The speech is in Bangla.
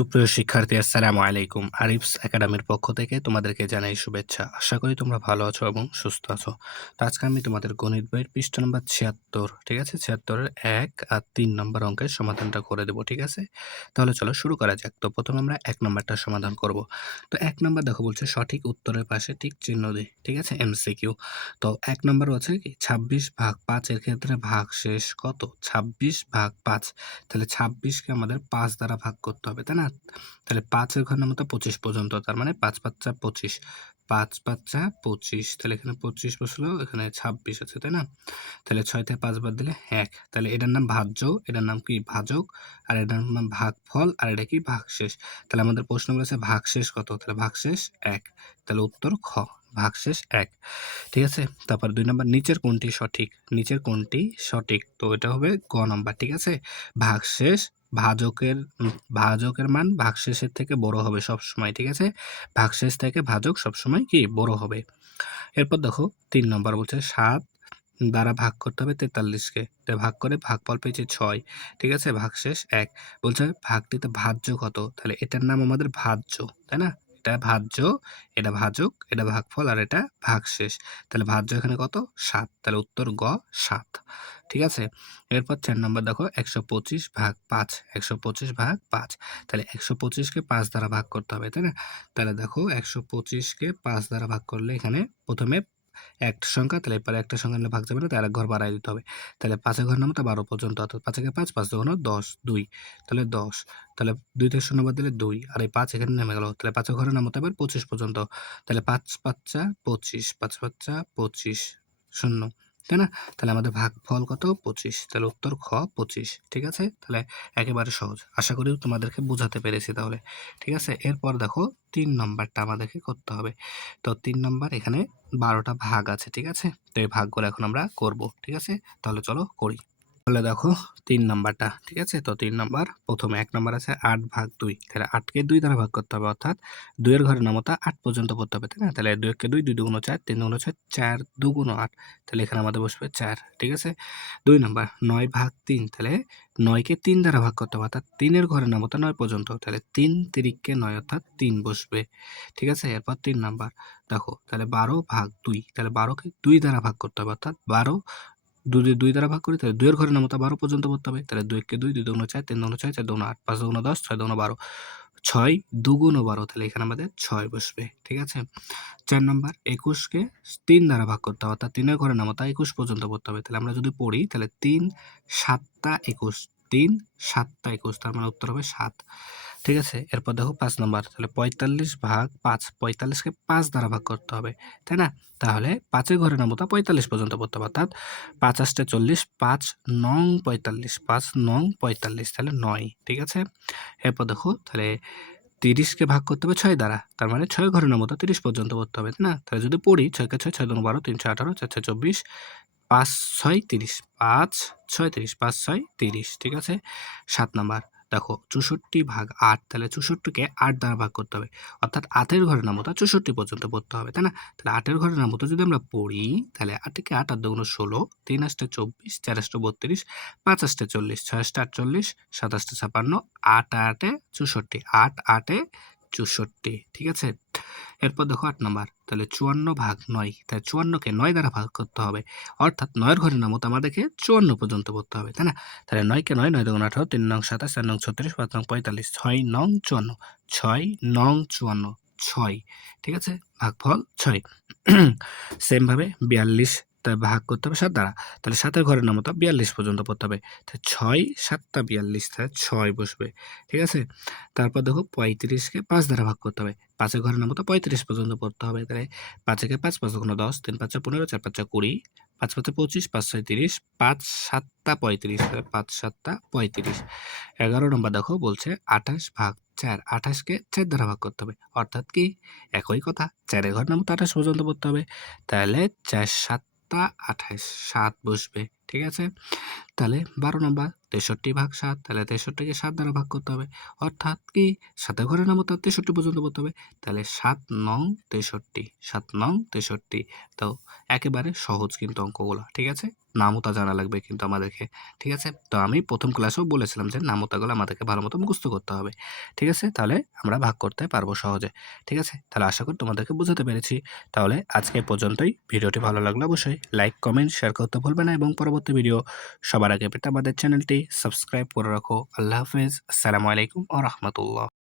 সুপ্রিয় শিক্ষার্থী আসসালামু আলাইকুম। আরিফস একাডেমির পক্ষ থেকে তোমাদেরকে জানাই শুভেচ্ছা। আশা করি তোমরা ভালো আছো এবং সুস্থ আছো। তো আজকে আমি তোমাদের গণিত বইয়ের পৃষ্ঠা নম্বর ৭৬, ঠিক আছে? ৭৬ এর ১ আর ৩ নম্বর অঙ্কের সমাধানটা করে দেব, ঠিক আছে? তাহলে চলো শুরু করা যাক। তো প্রথমে আমরা ১ নম্বরটা সমাধান করব। তো ১ নম্বর দেখো বলছে সঠিক উত্তরের পাশে টিক চিহ্ন দিই, ঠিক আছে? এমসিকিউ। তো ১ নম্বর হচ্ছে কি ২৬/৫ এর ক্ষেত্রে ভাগশেষ কত? ২৬/৫। তাহলে ২৬ কে আমাদের ৫ দ্বারা ভাগ করতে হবে, তাই না? তাহলে ৫ এর ঘর নামতা ২৫ পর্যন্ত, তার মানে ৫ ৫ যা ২৫, ৫ ৫ যা ২৫, তাহলে এখানে ২৫ বসলো, এখানে ২৬ আছে, তাই না? তাহলে ৬ থেকে ৫ বাদ দিলে ১। তাহলে এটার নাম ভাজ্য, এটার নাম কি ভাজক, আর এটার নাম ভাগফল, আর এটা কি ভাগশেষ। তাহলে আমাদের প্রশ্ন বলেছে ভাগশেষ কত? তাহলে ভাগশেষ ১। তাহলে উত্তর খ, ভাগশেষ ১। ঠিক আছে? তারপর ২ নাম্বার নিচের কোনটি সঠিক? নিচের কোনটি সঠিক? তো এটা হবে গ নাম্বার, ঠিক আছে? ভাগশেষ ভাজকের মান ভাগশেষের থেকে বড় হবে সবসময়, ঠিক আছে? ভাগশেষ থেকে ভাজক সবসময় কি বড় হবে। এরপর দেখো ৩ নম্বর বলছে ৭ দ্বারা ভাগ করতে হবে ৪৩ কে। তো ভাগ করে ভাগফল পেয়েছি ৬, ঠিক আছে? ভাগশেষ ১। বলছে ভাগটিতে ভাজ্য কত? তাহলে এটার নাম আমাদের ভাজ্য, তাই না? এটা ভাজ্য, এটা ভাজক, এটা ভাগফল, আর এটা ভাগশেষ। তাহলে ভাজ্য এখানে কত? ৭। তাহলে উত্তর গ ৭। ঠিক আছে? এরপর ৪ নম্বর দেখো ১২৫/৫, ১২৫/৫। তাহলে ১২৫ কে ৫ দ্বারা ভাগ করতে হবে, তাই না? তাহলে দেখো ১২৫ কে ৫ দ্বারা ভাগ করলে এখানে প্রথমে একটা সংখ্যা, তাহলে এরপরে একটা সংখ্যা নিলে ভাগ যাবে না, তাই আরেক ঘর বাড়ায় দিতে হবে। তাহলে ৫ এর ঘর নামতা ১২ পর্যন্ত, অর্থাৎ ৫ একে ৫, ৫ দুগুণ ১০, ২। তাহলে ১০। তাহলে ২ থেকে শূন্য বাদ দিলে ২, আর এই ৫ এখানে নেমে গেল। তাহলে ৫ এর ঘরের নামতা এবার ২৫ পর্যন্ত। তাহলে ৫ ৫ যা ২৫, ৫ ৫ যা ২৫, ০, তাই না? তাহলে আমাদের ভাগফল কত? ২৫। তাহলে উত্তর খ ২৫, ঠিক আছে? তাহলে একেবারে সহজ। আশা করি তোমাদেরকে বুঝাতে পেরেছি তাহলে। ঠিক আছে? এরপর দেখো ৩ নম্বরটা আমাদেরকে করতে হবে। তো ৩ নম্বর এখানে ১২টা ভাগ আছে, ঠিক আছে? তো এই ভাগগুলো এখন আমরা করব, ঠিক আছে? তাহলে চলো করি। তাহলে দেখো ৩ নাম্বারটা, ঠিক আছে? তো ৩ নাম্বার প্রথমে ১ নাম্বার আছে ৮/২। তাহলে ৮ কে ২ দ্বারা ভাগ করতে হবে, অর্থাৎ ২ এর ঘরের নামতা ৮ পর্যন্ত পড়তে হবে, তাই না? তাহলে ২ একে ২, ২ দুগুণ ৪, ৩ দুগুণ ৬, ৪ দুগুণ ৮। তাহলে এখানে আমাদের বসবে ৪, ঠিক আছে? ২ নাম্বার ৯/৩। তাহলে ৯ কে ৩ দ্বারা ভাগ করতে হবে, অর্থাৎ ৩ এর ঘরের নামতা ৯ পর্যন্ত। তাহলে ৩ তিরিককে ৯, অর্থাৎ ৩ বসবে, ঠিক আছে? এরপর ৩ নাম্বার দেখো তাহলে ১২/২। তাহলে ১২ কে ২ দ্বারা ভাগ করতে হবে, অর্থাৎ ১২ যদি ২ দ্বারা ভাগ করি তাহলে ২ এর ঘরের নামতা ১২ পর্যন্ত পড়তে হবে। তাহলে ২ একে ২, ২ দুগুণ ৪, ৩ দুগুণ ৬, ৪ দুগুণ ৮, ৫ দুগুণ ১০, ৬ দুগুণ ১২, ৬ দুগুণ ১২। তাহলে এখানে আমাদের ৬ বসবে, ঠিক আছে? ৪ নাম্বার ২১ কে ৩ দ্বারা ভাগ করতে হবে, অর্থাৎ ৩ এর ঘরের নামতা ২১ পর্যন্ত পড়তে হবে। তাহলে আমরা যদি পড়ি তাহলে ৩ ৭টা ২১, ৩ ৭টা ২১, তার মানে উত্তর হবে ৭, ঠিক আছে? এরপর দেখো ৫ নাম্বার তাহলে ৪৫/৫, ৪৫ কে ৫ দ্বারা ভাগ করতে হবে, তাই না? তাহলে ৫ এর ঘরের নামতা ৪৫ পর্যন্ত পড়তে হবে, অর্থাৎ ৫ ৮ ৪০, ৫ নং ৪৫, ৫ নং ৪৫, তাহলে ৯, ঠিক আছে? এরপর দেখো তাহলে ৩০ কে ভাগ করতে হবে ৬ দ্বারা, তার মানে ৬ ঘরের নামতা ৩০ পর্যন্ত পড়তে হবে, তাই না? তাহলে যদি পড়ি ৬ কে ৬, ৬ দুগুণ ১২, ৩ ৬ ১৮, ৪ ৬ ২৪, ৫ ৬ ৩০, ৫ ৬ ৩০, ৫ ৬ ৩০, ঠিক আছে? ৭ নাম্বার দেখো ৬৪/৮, তাহলে ৬৪ কে ৮ দ্বারা ভাগ করতে হবে, অর্থাৎ ৮ এর ঘরের নামতা ৬৪ পর্যন্ত পড়তে হবে, তাই না? তাহলে ৮ এর ঘরের নামতা যদি আমরা পড়ি তাহলে ৮ কে ৮, ৮ দুগুণ ১৬, ৩ ৮ ২৪, ৪ ৮ ৩২, ৫ ৮ ৪০, ৬ ৮ ৪৮, ৭ ৮ ৫৬, ৮ ৮ ৬৪, ৮ ৮ ৬৪, ঠিক আছে? এরপর দেখো ৮ নাম্বার তাহলে ৫৪/৯, তাই ৫৪ কে ৯ দ্বারা ভাগ করতে হবে, অর্থাৎ ৯ এর ঘরের নামতা আমাদেরকে ৫৪ পর্যন্ত পড়তে হবে, তাই না? তাহলে ৯ কে ৯, ৯ দুগুণ ১৮, ৩ নং ২৭, ৪ নং ৩৬, ৫ নং ৪৫, ৬ নং ৫৪, ৬ নং ৫৪, ৬, ঠিক আছে? ভাগফল ৬। সেম ভাবে ৪২ তা ভাগ করতে হবে ৭ দ্বারা, তাহলে ৭ এর ঘরের নামতা ৪২ পর্যন্ত পড়তে হবে, তাহলে ৬ ৭টা ৪২, তাহলে ৬ বসবে, ঠিক আছে? তারপর দেখো ৩৫ কে ৫ দ্বারা ভাগ করতে হবে, ৫ এর ঘরের নামতা ৩৫ পর্যন্ত পড়তে হবে, তাহলে ৫ একে ৫, ৫ দুগুণ ১০, ৩ ৫ ১৫, ৪ ৫ ২০, ৫ ৫ ২৫, ৫ ৬ ৩০, ৫ ৭টা ৩৫, তাহলে ৫ ৭টা ৩৫। ১১ নম্বর দেখো বলছে ২৮/৪, ২৮ কে ৪ দ্বারা ভাগ করতে হবে, অর্থাৎ কি একই কথা, ৪ এর ঘরের নামতা ২৮ পর্যন্ত পড়তে হবে, তাহলে ৪ ৭টা ২৮, ৭ বসবে, ঠিক আছে? তাহলে ১২ নাম্বার ৬৩ ভাগ ৭, তাহলে ৬৩কে ৭ দ্বারা ভাগ করতে হবে। অর্থাৎ কি ৭ এর ঘরের নামতা ৬৩ পর্যন্ত পড়তে হবে। তাহলে ৭ নং ৬৩, ৭ নং ৬৩। তো একেবারে সহজ কিন্তু অঙ্কগুলা, ঠিক আছে? নামতা জানা লাগবে কিন্তু আমাদেরকে, ঠিক আছে? তো আমি ১ম ক্লাসেও বলেছিলাম যে নামতাগুলো আমাদেরকে ভালোমতো মুখস্থ করতে হবে, ঠিক আছে? তাহলে আমরা ভাগ করতে পারবো সহজে, ঠিক আছে? তাহলে আশা করি তোমাদেরকে বোঝাতে পেরেছি। তাহলে আজকে এ পর্যন্তই। ভিডিওটি ভালো লাগলে অবশ্যই লাইক, কমেন্ট, শেয়ার করতে ভুলবে না এবং পরবর্তী ভিডিও সবার আগে পেতে আমাদের চ্যানেলটি সাবস্ক্রাইব করে রাখো। আল্লাহ হাফেজ। আসসালামু আলাইকুম ওয়া রাহমাতুল্লাহ।